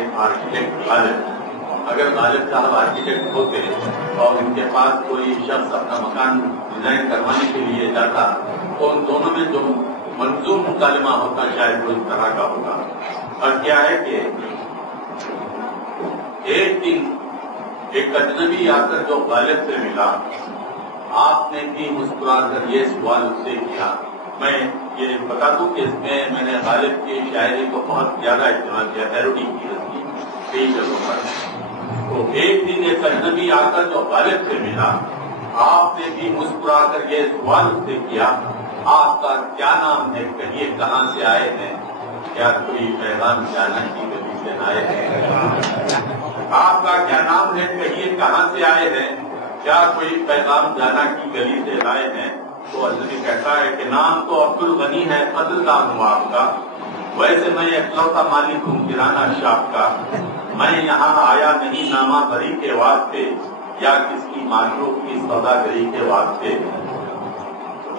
ایک آرکیٹیکٹ غالب، اگر غالب صاحب آرکیٹیکٹ ہوتے اور ان کے پاس کوئی شخص اپنا مکان ڈیزائن کروانے کے لیے جاتا تو ان دونوں میں جو منظور مکالمہ ہوتا شاید وہ اس طرح کا ہوگا. اور کیا ہے کہ ایک دن ایک اجنبی آ کر جو غالب سے ملا، آپ نے بھی مسکرا کر یہ سوال اس سے کیا. میں یہ بتا دوں کہ اس میں نے غالب کی شاعری کو بہت زیادہ استعمال کیا، پیروڈی کی اس کی کئی جگہوں پر. تو ایک دن ایک اجنبی آ کر جو غالب سے ملا، آپ نے بھی مسکرا کر یہ سوال اس سے کیا، آپ کا کیا نام ہے، کہیے کہاں سے آئے ہیں، کیا کوئی پیغام جانا کی گلی سے آئے ہیں. آپ کا کیا نام ہے، کہیے کہاں سے آئے ہیں، کیا کوئی پیغام جانا کی گلی سے آئے ہیں. تو اجنبی کہتا ہے کہ نام تو عبد الغنی ہے، قدردان ہوں آپ کا، ویسے میں اکلوتا مالک ہوں کرانہ شاپ کا. میں یہاں آیا نہیں نامہ بری کے واسطے یا کسی معشوق کی سوداگری کے واسطے.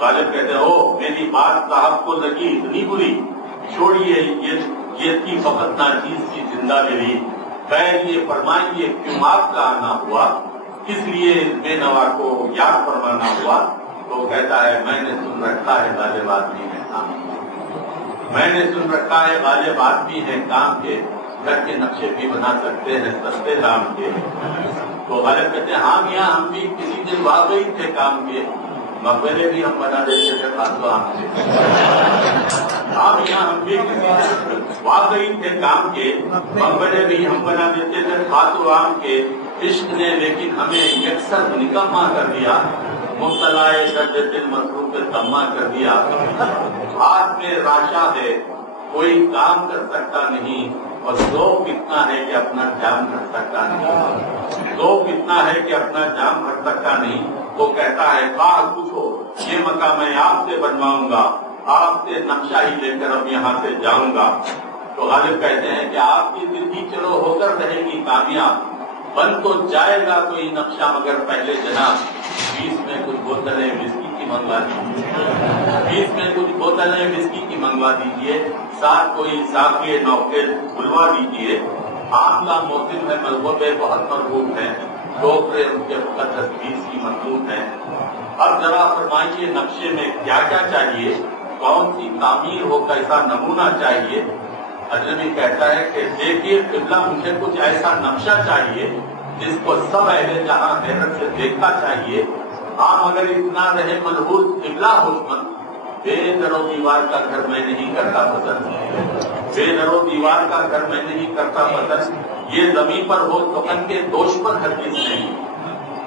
غالب کہتے ہو میری بات صاحب کو لگی اتنی بری، چھوڑیے یہ تھی فقط ناچیز کی زندہ دلی. خیر یہ فرمائیے کیوں آپ کا آنا ہوا، کس لیے بے نوا کو یاد فرمانا ہوا. تو کہتا ہے میں نے سن رکھا ہے غالب آدمی ہے کام، میں نے سن رکھا ہے غالب آدمی ہے کام کے، گھر کے نقشے بھی بنا سکتے ہیں سستے دام کے. تو غالب کہتے ہیں ہاں میاں ہم بھی کسی دن واقعی تھے کام کے، مقبرے بھی ہم بنا دیتے تھے خاص عام سے. ہاں میاں ہم بھی کسی دن واقعی تھے کام کے، مقبرے بھی ہم بنا دیتے تھے خاص عام کے. عشق نے لیکن ہمیں یکسر نکما کر دیا، مبتلا درد دل مصروف تما کر دیا. ہاتھ میں راشا ہے کوئی کام کر سکتا نہیں، اور ذوق اتنا ہے کہ اپنا جام کر سکتا نہیں. ذوق اتنا ہے کہ اپنا جام کر سکتا نہیں. وہ کہتا ہے خواہ پوچھو یہ مکان میں آپ سے بنواؤں گا، آپ سے نقشہ ہی لے کر اب یہاں سے جاؤں گا. تو غالب کہتے ہیں کہ آپ کی زندگی چلو ہو کر رہے گی کامیاب، بن تو جائے گا کوئی نقشہ مگر پہلے جناب 20 میں کچھ بوتلیں وسکی کی منگوا دیجیے، 20 میں کچھ بوتلیں وسکی کی منگوا دیجیے، ساتھ کوئی ساقی نوکر بلوا دیجیے. آم کا موسم ہے ملغوبے بہت مرغوب ہیں، ٹوکرے ان کے مقدس 20 کی مخلوق ہیں. اب ذرا فرمائیے نقشے میں کیا کیا چاہیے، کون سی تعمیر ہو، کیسا نمونہ چاہیے. اجنبی کہتا ہے کہ دیکھیے قبلہ مجھے کچھ ایسا نقشہ چاہیے جس کو سب اہل جہاں حیرت سے دیکھنا چاہیے. عام اگر اتنا رہے ملحوظ قبلہ ہوشمند، بے در و دیوار کا گھر میں نہیں کرتا پسند، بے در و دیوار کا گھر میں نہیں کرتا پسند. یہ زمین پر ہو سخن کے دوش پر ہرگز نہیں،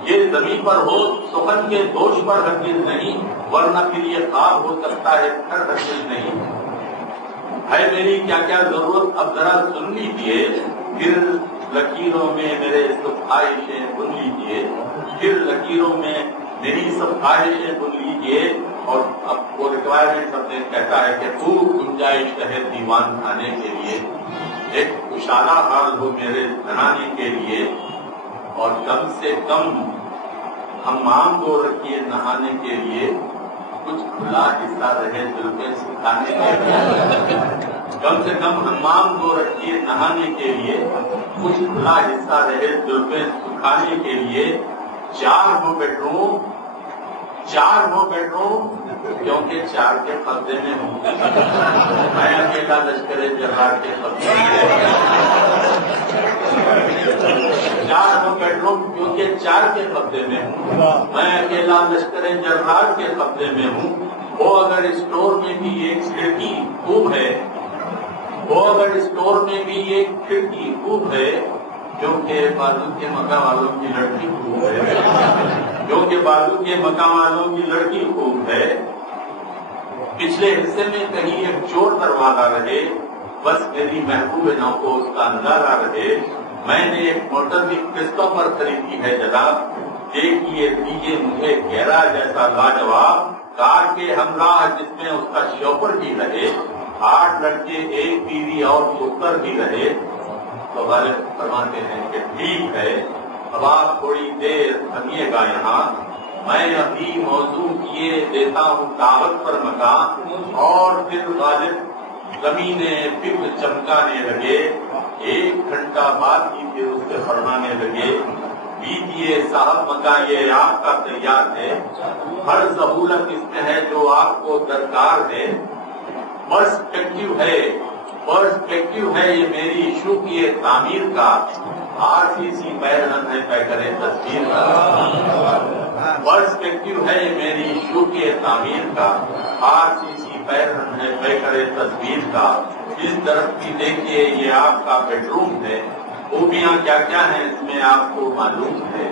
یہ زمین پر ہو سخن کے دوش پر ہرگز نہیں، ورنہ پھر یہ خواب ہو سکتا ہے گھر ہرگز نہیں. ہے میری کیا کیا ضرورت اب ذرا سن لیجیے، پھر لکیروں میں میرے سب خواہشیں بن لیجیے، پھر لکیروں میں میری سب خواہشیں بن لیجیے. اور اب وہ ریکوائرمنٹ اپنے کہتا ہے کہ خوب گنجائش ہے دیوان کھانے کے لیے، ایک کشادہ حال ہو میرے بنانے کے لیے، اور کم سے کم حمام دو رکھیے نہانے کے لیے، کچھ کھلا حصہ رہے زلفیں سکھانے کے لیے. کم سے کم حمام دو رکھیے نہانے کے لیے، کچھ کھلا حصہ رہے زلفیں سکھانے کے لیے. 4 ہو بیڈ روم، 4 ہو بیڈ روم، کیونکہ 4 کے قبضے میں ہوں، میں اکیلا لشکر جرار کے قبضے میں. 4 ہو بیڈ روم کیونکہ 4 کے قبضے میں ہوں، میں اکیلا لشکر جرار کے قبضے میں ہوں. وہ اگر اسٹور میں بھی ایک کھڑکی خوب ہے، وہ اگر اسٹور میں بھی ایک کھڑکی خوب ہے، کیونکہ بازو کے مکہ والوں کی لڑکی خوب ہے، کیونکہ بازو کے مکہ والوں کی لڑکی خوب ہے. پچھلے حصے میں کہیں ایک چور دروازہ رہے، بس میری محبوب نو کو اس کا اندازہ رہے. میں نے ایک موٹر بھی قسطوں پر خریدی ہے جناب، دیکھیے دیجیے مجھے گہرا جیسا لاجواب، کار کے ہمراہ جس میں اس کا شوفر بھی رہے، 8 لڑکے 1 بیوی اور پتر بھی رہے. تو غالب فرماتے ہیں کہ ٹھیک ہے، اب آپ تھوڑی دیر تھمیے گا یہاں، میں ابھی موضوع کیے دیتا ہوں کاغذ پر مکان. اور پھر غالب زمینیں فکر چمکانے لگے. 1 گھنٹے گھنٹہ بعد ہی پھر اس سے فرمانے لگے بیجیے صاحب مکان یہ آپ کا تیار ہے، ہر سہولت اس میں ہے جو آپ کو درکار ہے، پرسپیکٹو ہے یہ میری ایشو کی تعمیر کا، RCC پیرہن ہے پیکرے تصویر کا، پرسپیکٹو ہے یہ میری ایشو کی تعمیر کا، RCC پیرہن ہے پیکرے تصویر کا، اس طرف کی دیکھیے یہ آپ کا بیڈ روم ہے، خوبیاں کیا کیا ہیں اس میں آپ کو معلوم ہے،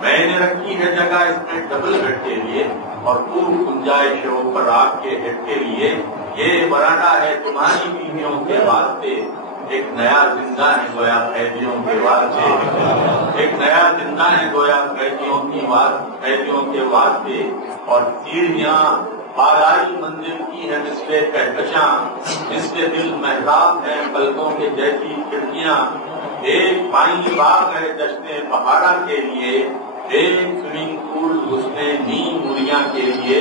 میں نے رکھی ہے جگہ اس میں ڈبل بیڈ کے لیے اور خوب گنجائش ہے اوپر آپ کے ہیڈ کے لیے، یہ برانڈا ہے تمہاری بیویوں کے واسطے، ایک نیا زندہ ہے گویا قیدیوں کے واسطے، ایک نیا زندہ ہے گویا قیدیوں کے واسطے، اور سیڑھیاں بالائی منزل کی ہے مثل کہکشاں، جس کے دل محراب ہیں پلکوں کے جیسی کھڑکیاں، ایک پانی باغ ہے جشن پہاڑا کے لیے، ایک سوئمنگ پول غسل نیم مریاں کے لیے،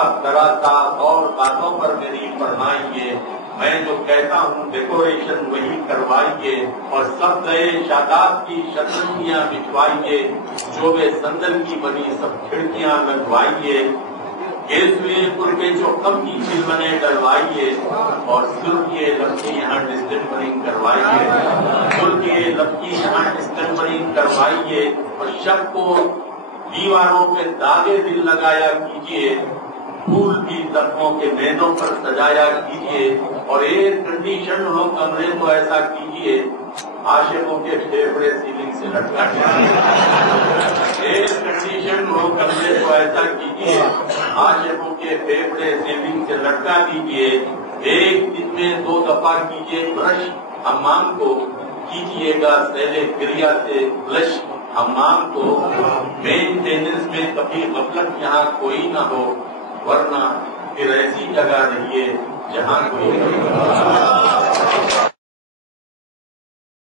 اب ذرا سا اور باتوں پر میری فرمائیے، میں جو کہتا ہوں ڈیکوریشن وہی کروائیے، اور سب نئے شاداب کی شطرنجیاں بچھوائیے، جو بے سندل کی بنی سب کھڑکیاں لگوائیے، گیسوئے پور کے جو کم کی چلمنے ڈلوائیے، اور سرخیے لبکی یہاں ڈسٹمبرنگ کروائیے، سرخیے لبکی یہاں ڈسٹمبرنگ کروائیے، اور شب کو دیواروں پہ داغے دل لگایا کیجیے، پھول کی زخموں کے میدوں پر سجایا کیجیے، اور ایئر کنڈیشن ہو کمرے کو ایسا کیجیے عاشقوں کے پھیپھڑے سیلنگ سے لٹکا دیجیے، ایئر کنڈیشن ہو کمرے کو ایسا کیجیے عاشقوں کے پھیپھڑے سیلنگ سے لٹکا دیجیے، ایک دن میں 2 دفعہ کیجیے برش، حمام کو کیجیے گا سیلے کریا سے فلش، حمام کو مینٹیننس میں کبھی غفلت یہاں کوئی نہ ہو، ورنہ پھر ایسی جگہ رہیے جہاں کوئی